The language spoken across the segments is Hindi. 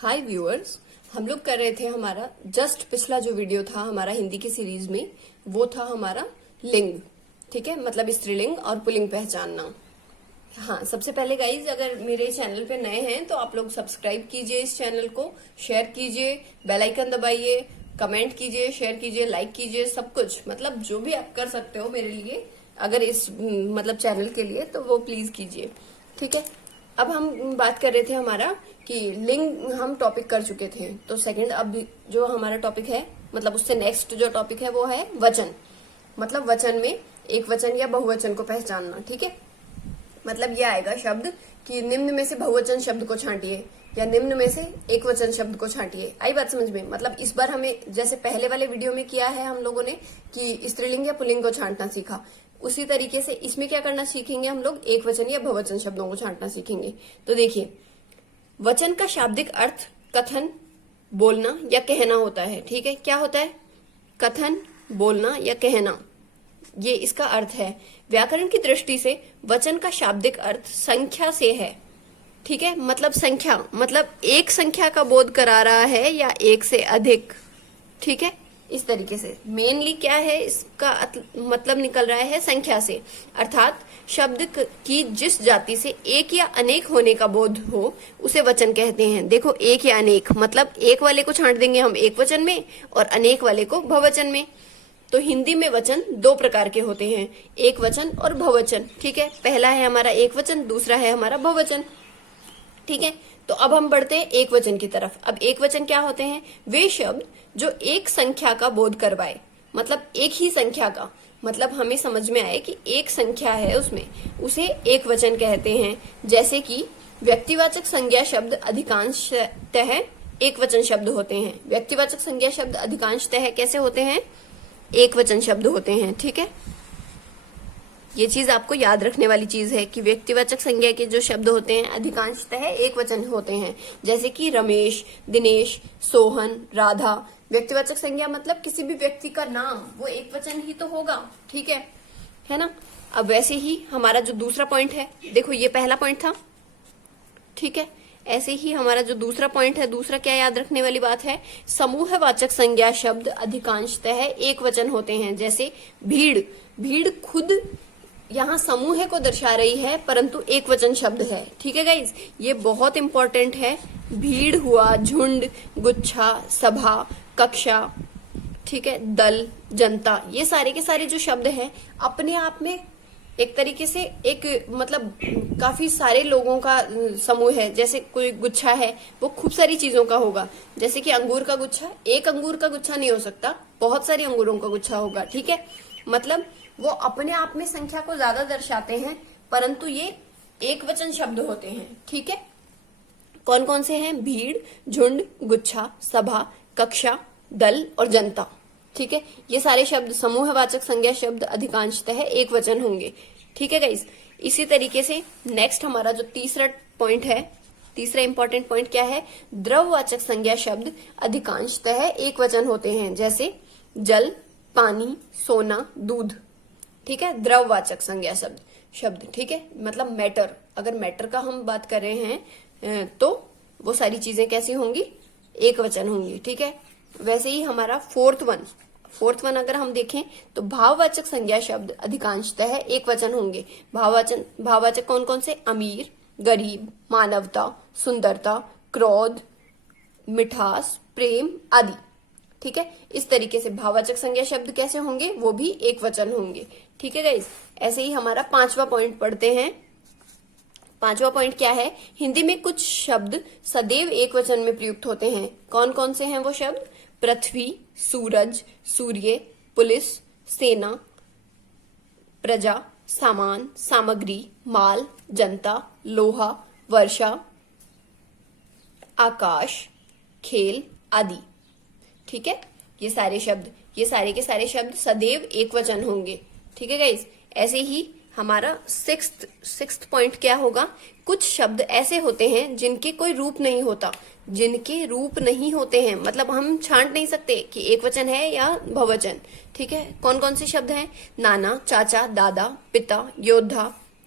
हाय व्यूअर्स, हम लोग कर रहे थे हमारा जस्ट पिछला जो वीडियो था हमारा हिंदी की सीरीज में, वो था हमारा लिंग। ठीक है, मतलब स्त्रीलिंग और पुल्लिंग पहचानना। हाँ, सबसे पहले गाइज, अगर मेरे चैनल पे नए हैं तो आप लोग सब्सक्राइब कीजिए, इस चैनल को शेयर कीजिए, बेल आइकन दबाइए, कमेंट कीजिए, शेयर कीजिए, लाइक कीजिए, सब कुछ मतलब जो भी आप कर सकते हो मेरे लिए, अगर इस मतलब चैनल के लिए, तो वो प्लीज कीजिए। ठीक है, अब हम बात कर रहे थे हमारा कि लिंग हम टॉपिक कर चुके थे, तो सेकंड अब जो हमारा टॉपिक है, मतलब उससे नेक्स्ट जो टॉपिक है वो है वचन। मतलब वचन में एक वचन या बहुवचन को पहचानना। ठीक है, मतलब ये आएगा शब्द कि निम्न में से बहुवचन शब्द को छांटिए या निम्न में से एक वचन शब्द को छांटिए। आई बात समझ में? मतलब इस बार हमें जैसे पहले वाले वीडियो में किया है हम लोगों ने कि स्त्रीलिंग या पुल्लिंग को छांटना सीखा, उसी तरीके से इसमें क्या करना सीखेंगे हम लोग, एक वचन या बहुवचन शब्दों को छांटना सीखेंगे। तो देखिए, वचन का शाब्दिक अर्थ कथन, बोलना या कहना होता है। ठीक है, क्या होता है? कथन, बोलना या कहना, ये इसका अर्थ है। व्याकरण की दृष्टि से वचन का शाब्दिक अर्थ संख्या से है। ठीक है, मतलब संख्या, मतलब एक संख्या का बोध करा रहा है या एक से अधिक। ठीक है, इस तरीके से मेनली क्या है, इसका मतलब निकल रहा है संख्या से, अर्थात शब्द की जिस जाति से एक या अनेक होने का बोध हो उसे वचन कहते हैं। देखो, एक या अनेक, मतलब एक वाले को छांट देंगे हम एक वचन में और अनेक वाले को बहुवचन में। तो हिंदी में वचन दो प्रकार के होते हैं, एक वचन और बहुवचन। ठीक है, पहला है हमारा एक वचन, दूसरा है हमारा बहुवचन। ठीक है, तो अब हम बढ़ते हैं एक वचन की तरफ। अब एक वचन क्या होते हैं? वे शब्द जो एक संख्या का बोध करवाए, मतलब एक ही संख्या का, मतलब हमें समझ में आए कि एक संख्या है उसमें, उसे एक वचन कहते हैं। जैसे कि व्यक्तिवाचक संज्ञा शब्द अधिकांशतः एक वचन शब्द होते हैं। व्यक्तिवाचक संज्ञा शब्द अधिकांशतः कैसे होते हैं? एक वचन शब्द होते हैं। ठीक है, ये चीज आपको याद रखने वाली चीज है कि व्यक्तिवाचक संज्ञा के जो शब्द होते हैं अधिकांशतः एक वचन होते हैं। जैसे कि रमेश, दिनेश, सोहन, राधा। व्यक्तिवाचक संज्ञा मतलब किसी भी व्यक्ति का नाम, वो एक वचन ही तो होगा। ठीक है ना? अब वैसे ही हमारा जो दूसरा पॉइंट है, देखो ये पहला पॉइंट था। ठीक है, ऐसे ही हमारा जो दूसरा पॉइंट है, दूसरा क्या याद रखने वाली बात है, समूहवाचक संज्ञा शब्द अधिकांशतः एक वचन होते हैं। जैसे भीड़, भीड़ खुद यहाँ समूह को दर्शा रही है परंतु एक वचन शब्द है। ठीक है गाइज, ये बहुत इंपॉर्टेंट है। भीड़ हुआ, झुंड, गुच्छा, सभा, कक्षा, ठीक है, दल, जनता, ये सारे के सारे जो शब्द हैं अपने आप में एक तरीके से एक मतलब काफी सारे लोगों का समूह है। जैसे कोई गुच्छा है, वो खूब सारी चीजों का होगा। जैसे कि अंगूर का गुच्छा, एक अंगूर का गुच्छा नहीं हो सकता, बहुत सारे अंगूरों का गुच्छा होगा। ठीक है, मतलब वो अपने आप में संख्या को ज्यादा दर्शाते हैं परंतु ये एक वचन शब्द होते हैं। ठीक है, कौन कौन से हैं? भीड़, झुंड, गुच्छा, सभा, कक्षा, दल और जनता। ठीक है, ये सारे शब्द समूहवाचक संज्ञा शब्द अधिकांशतः एक वचन होंगे। ठीक है गाइस, इसी तरीके से नेक्स्ट हमारा जो तीसरा पॉइंट है, तीसरा इंपॉर्टेंट पॉइंट क्या है? द्रववाचक संज्ञा शब्द अधिकांशतः एक वचन होते हैं। जैसे जल, पानी, सोना, दूध। ठीक है, द्रववाचक संज्ञा शब्द। ठीक है, मतलब मैटर, अगर मैटर का हम बात कर रहे हैं तो वो सारी चीजें कैसी होंगी? एक वचन होंगी। ठीक है, वैसे ही हमारा फोर्थ वन अगर हम देखें तो भाववाचक संज्ञा शब्द अधिकांशतः एक वचन होंगे। भाववाचक कौन कौन से? अमीर, गरीब, मानवता, सुंदरता, क्रोध, मिठास, प्रेम आदि। ठीक है, इस तरीके से भाववाचक संज्ञा शब्द कैसे होंगे? वो भी एक वचन होंगे। ठीक है गाइज, ऐसे ही हमारा पांचवा पॉइंट पढ़ते हैं। पांचवा पॉइंट क्या है? हिंदी में कुछ शब्द सदैव एक वचन में प्रयुक्त होते हैं। कौन कौन से हैं वो शब्द? पृथ्वी, सूरज, सूर्य, पुलिस, सेना, प्रजा, सामान, सामग्री, माल, जनता, लोहा, वर्षा, आकाश, खेल आदि। ठीक है, ये सारे के सारे शब्द सदैव एक वचन होंगे। ठीक है गाइस, ऐसे ही हमारा सिक्स्थ पॉइंट क्या होगा? कुछ शब्द ऐसे होते हैं जिनके कोई रूप नहीं होता, जिनके रूप नहीं होते हैं, मतलब हम छांट नहीं सकते कि एक वचन है या बहुवचन। ठीक है, कौन कौन से शब्द हैं? नाना, चाचा, दादा, पिता, योद्धा,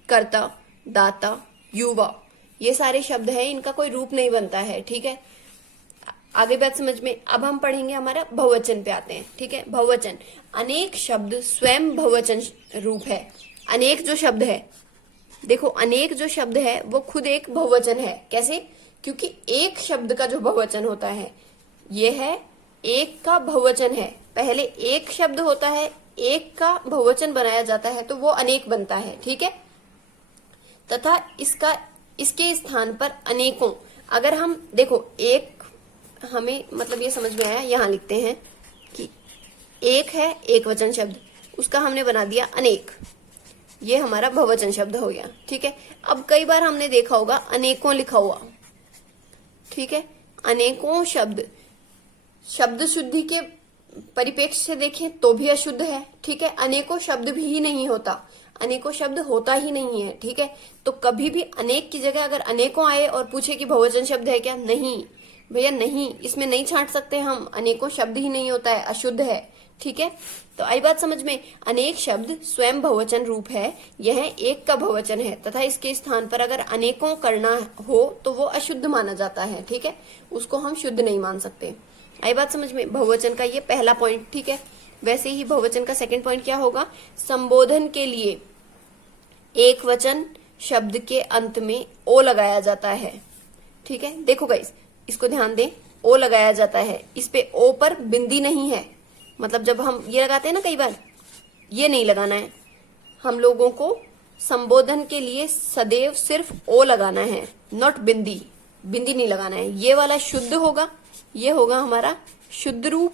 कर्ता, दाता, युवा। ये सारे शब्द हैं, इनका कोई रूप नहीं बनता है। ठीक है, आगे बात समझ में। अब हम पढ़ेंगे, हमारा बहुवचन पे आते हैं। ठीक है, बहुवचन। अनेक शब्द स्वयं बहुवचन रूप है। अनेक जो शब्द है, देखो अनेक जो शब्द है वो खुद एक बहुवचन है। कैसे? क्योंकि एक शब्द का जो बहुवचन होता है ये है एक का बहुवचन है। पहले एक शब्द होता है, एक का बहुवचन बनाया जाता है तो वो अनेक बनता है। ठीक है, तथा इसके स्थान पर अनेकों, अगर हम देखो एक, हमें मतलब ये समझ में आया, यहां लिखते हैं कि एक है एक वचन शब्द, उसका हमने बना दिया अनेक, ये हमारा बहुवचन शब्द हो गया। ठीक है, अब कई बार हमने देखा होगा अनेकों लिखा हुआ। ठीक है, अनेकों शब्द शब्द शुद्धि के परिप्रेक्ष्य से देखें तो भी अशुद्ध है। ठीक है, अनेकों शब्द भी नहीं होता, अनेकों शब्द होता ही नहीं है। ठीक है, तो कभी भी अनेक की जगह अगर अनेकों आए और पूछे कि बहुवचन शब्द है क्या, नहीं भैया नहीं, इसमें नहीं छांट सकते हम, अनेकों शब्द ही नहीं होता है, अशुद्ध है। ठीक है, तो आई बात समझ में। अनेक शब्द स्वयं बहुवचन रूप है, यह एक का बहुवचन है तथा इसके स्थान पर अगर अनेकों करना हो तो वो अशुद्ध माना जाता है। ठीक है, उसको हम शुद्ध नहीं मान सकते। आई बात समझ में। बहुवचन का ये पहला पॉइंट। ठीक है, वैसे ही बहुवचन का सेकंड पॉइंट क्या होगा? संबोधन के लिए एक वचन शब्द के अंत में ओ लगाया जाता है। ठीक है, देखो गाइस, इसको ध्यान दें, ओ लगाया जाता है, इस पे ओ पर बिंदी नहीं है। मतलब जब हम ये लगाते हैं ना कई बार, ये नहीं लगाना है। हम लोगों को संबोधन के लिए सदैव सिर्फ ओ लगाना है, नॉट बिंदी। बिंदी नहीं लगाना है। ये वाला शुद्ध होगा, ये होगा हमारा शुद्ध रूप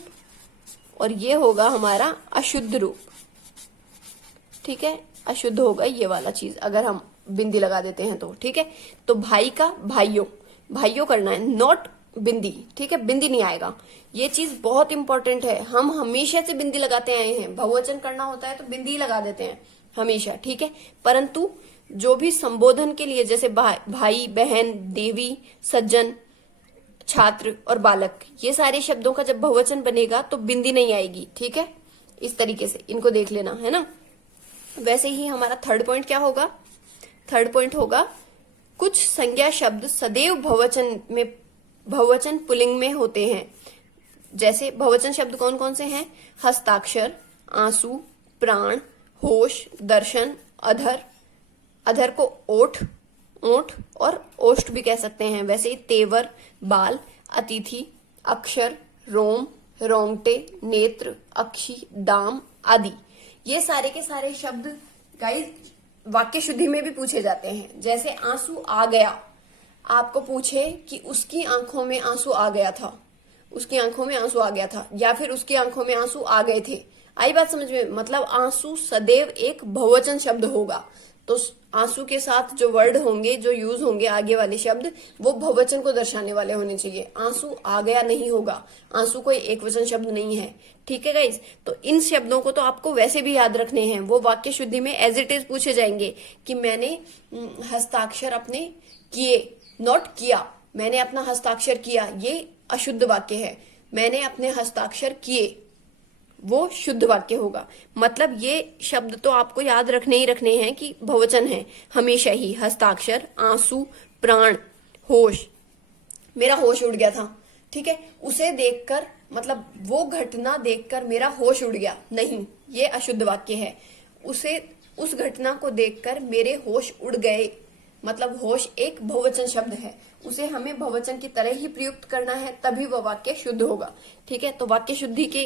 और ये होगा हमारा अशुद्ध रूप। ठीक है, अशुद्ध होगा ये वाला चीज अगर हम बिंदी लगा देते हैं तो। ठीक है, तो भाई का भाइयों, भाइयों करना है, नॉट बिंदी। ठीक है, बिंदी नहीं आएगा। ये चीज बहुत इंपॉर्टेंट है, हम हमेशा से बिंदी लगाते आए हैं। बहुवचन करना होता है तो बिंदी लगा देते हैं हमेशा। ठीक है, परंतु जो भी संबोधन के लिए, जैसे भाई बहन, देवी, सज्जन, छात्र और बालक, ये सारे शब्दों का जब बहुवचन बनेगा तो बिंदी नहीं आएगी। ठीक है, इस तरीके से इनको देख लेना है ना। वैसे ही हमारा थर्ड पॉइंट क्या होगा? थर्ड पॉइंट होगा कुछ संज्ञा शब्द सदैव बहुवचन पुल्लिंग में होते हैं। जैसे बहुवचन शब्द कौन कौन से हैं? हस्ताक्षर, आंसू, प्राण, होश, दर्शन, अधर, अधर को ओठ, ओठ और ओष्ठ भी कह सकते हैं। वैसे ही तेवर, बाल, अतिथि, अक्षर, रोम, रोंगटे, नेत्र, अक्षी, दाम आदि, ये सारे के सारे शब्द गाइस वाक्य शुद्धि में भी पूछे जाते हैं। जैसे आंसू आ गया, आपको पूछे कि उसकी आंखों में आंसू आ गया था, उसकी आंखों में आंसू आ गया था, या फिर उसकी आंखों में आंसू आ गए थे। आई बात समझ में? मतलब आंसू सदैव एक बहुवचन शब्द होगा, तो आंसू के साथ जो वर्ड होंगे, जो यूज होंगे आगे वाले शब्द, वो बहुवचन को दर्शाने वाले होने चाहिए। आंसू आ गया नहीं होगा, आंसू कोई एक वचन शब्द नहीं है। ठीक है गाइस, तो इन शब्दों को तो आपको वैसे भी याद रखने हैं, वो वाक्य शुद्धि में एज इट इज पूछे जाएंगे कि मैंने हस्ताक्षर अपने किए, नॉट किया, मैंने अपना हस्ताक्षर किया, ये अशुद्ध वाक्य है। मैंने अपने हस्ताक्षर किए, वो शुद्ध वाक्य होगा। मतलब ये शब्द तो आपको याद रखने ही रखने हैं कि बहुवचन है हमेशा ही। हस्ताक्षर, आंसू, प्राण, होश, मेरा होश उड़ गया था। ठीक है, उसे देखकर, मतलब वो घटना देखकर मेरा होश उड़ गया, नहीं, ये अशुद्ध वाक्य है। उस घटना को देखकर मेरे होश उड़ गए, मतलब होश एक बहुवचन शब्द है, उसे हमें बहुवचन की तरह ही प्रयुक्त करना है, तभी वह वाक्य शुद्ध होगा। ठीक है, तो वाक्य शुद्धि के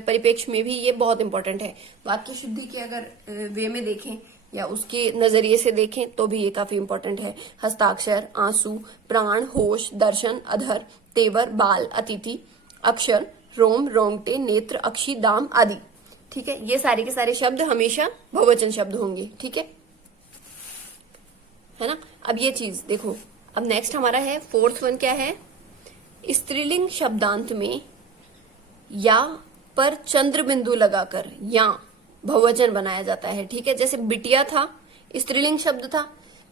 परिप्रेक्ष्य में भी ये बहुत इंपॉर्टेंट है। वाक्य शुद्धि के अगर वे में देखें या उसके नजरिए से देखें तो भी ये काफी इंपॉर्टेंट है। हस्ताक्षर, आंसू, प्राण, होश, दर्शन, अधर, तेवर, बाल, अतिथि, अक्षर, रोम, रोंगटे, नेत्र, अक्षी, दाम आदि। ठीक है, ये सारे के सारे शब्द हमेशा बहुवचन शब्द होंगे। ठीक है ना। अब ये चीज देखो, अब नेक्स्ट हमारा है फोर्थ वन, क्या है? स्त्रीलिंग शब्दांत में या पर चंद्र बिंदु लगाकर या बहुवचन बनाया जाता है। ठीक है, जैसे बिटिया था, स्त्रीलिंग शब्द था।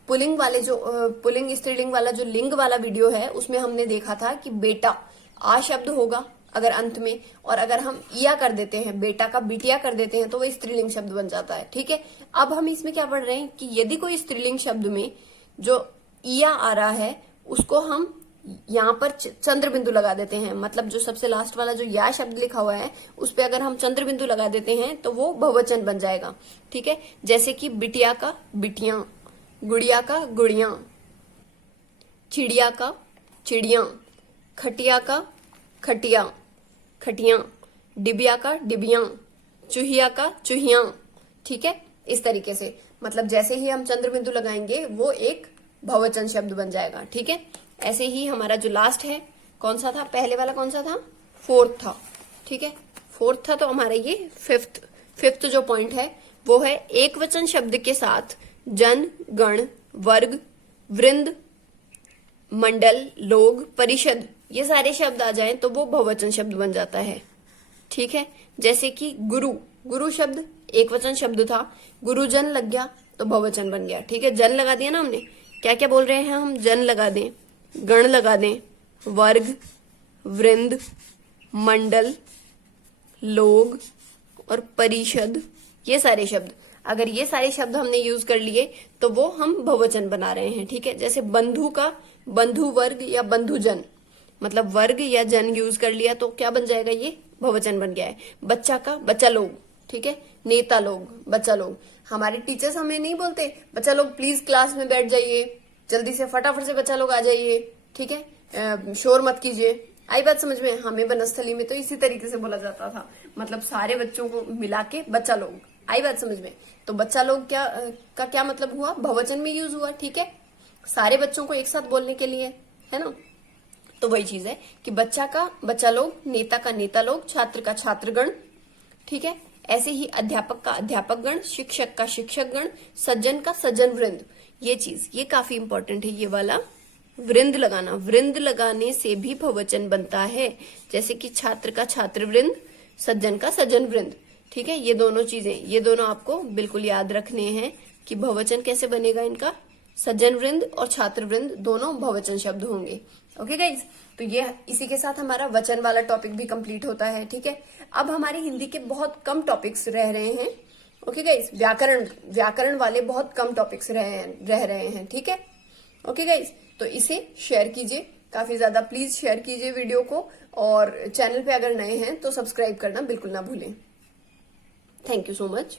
पुल्लिंग वाले जो पुल्लिंग स्त्रीलिंग वाला जो लिंग वाला वीडियो है उसमें हमने देखा था कि बेटा आ शब्द होगा अगर अंत में, और अगर हम इया कर देते हैं, बेटा का बिटिया कर देते हैं, तो वो स्त्रीलिंग शब्द बन जाता है। ठीक है, अब हम इसमें क्या पढ़ रहे हैं कि यदि कोई स्त्रीलिंग शब्द में जो इया आ रहा है उसको हम यहाँ पर चंद्र बिंदु लगा देते हैं, मतलब जो सबसे लास्ट वाला जो या शब्द लिखा हुआ है उस पे अगर हम चंद्र बिंदु लगा देते हैं तो वो बहुवचन बन जाएगा। ठीक है, जैसे कि बिटिया का बिटियां, गुड़िया का गुड़ियां, चिड़िया का चिड़िया, खटिया का खटिया खटियां, डिबिया का डिबियां, चूहिया का चूहियां। ठीक है, इस तरीके से मतलब जैसे ही हम चंद्र बिंदु लगाएंगे वो एक बहुवचन शब्द बन जाएगा। ठीक है, ऐसे ही हमारा जो लास्ट है कौन सा था, पहले वाला कौन सा था, फोर्थ था। ठीक है, फोर्थ था, तो हमारा ये फिफ्थ जो पॉइंट है वो है एक वचन शब्द के साथ जन, गण, वर्ग, वृंद, मंडल, लोग, परिषद ये सारे शब्द आ जाएं तो वो बहुवचन शब्द बन जाता है। ठीक है, जैसे कि गुरु, गुरु शब्द एक वचन शब्द था, गुरुजन लग गया तो बहुवचन बन गया। ठीक है, जन लगा दिया ना हमने, क्या क्या बोल रहे हैं हम, जन लगा दें, गण लगा दें, वर्ग, वृंद, मंडल, लोग और परिषद ये सारे शब्द, अगर ये सारे शब्द हमने यूज कर लिए तो वो हम बहुवचन बना रहे हैं। ठीक है, जैसे बंधु का बंधु वर्ग या बंधुजन, मतलब वर्ग या जन यूज कर लिया तो क्या बन जाएगा, ये बहुवचन बन गया है। बच्चा का बच्चा लोग, ठीक है, नेता लोग, बच्चा लोग। हमारे टीचर्स हमें नहीं बोलते बच्चा लोग प्लीज क्लास में बैठ जाइए, जल्दी से फटाफट से बच्चा लोग आ जाइए, ठीक है, शोर मत कीजिए। आई बात समझ में, हमें वनस्थली में तो इसी तरीके से बोला जाता था, मतलब सारे बच्चों को मिला के बच्चा लोग। आई बात समझ में, तो बच्चा लोग क्या मतलब हुआ, बहुवचन में यूज हुआ। ठीक है, सारे बच्चों को एक साथ बोलने के लिए, है ना। तो वही चीज है कि बच्चा का बच्चा लोग, नेता का नेता लोग, छात्र का छात्रगण। ठीक है, ऐसे ही अध्यापक का अध्यापक गण, शिक्षक का शिक्षक गण, सज्जन का सज्जन वृंद। ये चीज ये काफी इंपॉर्टेंट है, ये वाला वृंद लगाना। वृंद लगाने से भी बहुवचन बनता है, जैसे कि छात्र का छात्र वृंद, सज्जन का सज्जन वृंद। ठीक है, ये दोनों चीजें, ये दोनों आपको बिल्कुल याद रखने हैं कि बहुवचन कैसे बनेगा इनका। सज्जन वृंद और छात्र वृंद दोनों बहुवचन शब्द होंगे। ओके गाइज, तो ये इसी के साथ हमारा वचन वाला टॉपिक भी कंप्लीट होता है। ठीक है, अब हमारे हिंदी के बहुत कम टॉपिक्स रह रहे हैं। ओके गाइज, व्याकरण वाले बहुत कम टॉपिक्स रह रहे हैं। ठीक है, ओके गाइज, तो इसे शेयर कीजिए, काफी ज्यादा प्लीज शेयर कीजिए वीडियो को, और चैनल पे अगर नए हैं तो सब्सक्राइब करना बिल्कुल ना भूलें। Thank you so much.